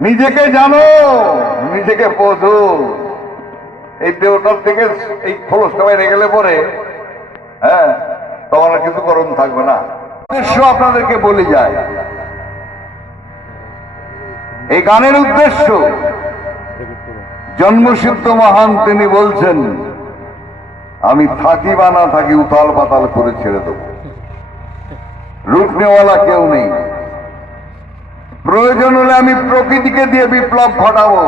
নিজেকে জানো, নিজেকে বোঝো। এই দেহটার থেকে এই খোলসটা বাইরে গেলে পরে তখন আর কিছু গরম থাকবে না। উদ্দেশ্য আপনাদেরকে বলে যায়, এই গানের উদ্দেশ্য জন্মসিদ্ধ মহান তিনি বলছেন, আমি থাকি বা না থাকি উথাল পাতাল করে ছেড়ে দেব, রুখনেওয়ালা কেউ নেই। প্রয়োজন হলে আমি প্রকৃতিকে দিয়ে বিপ্লব ঘটাবো।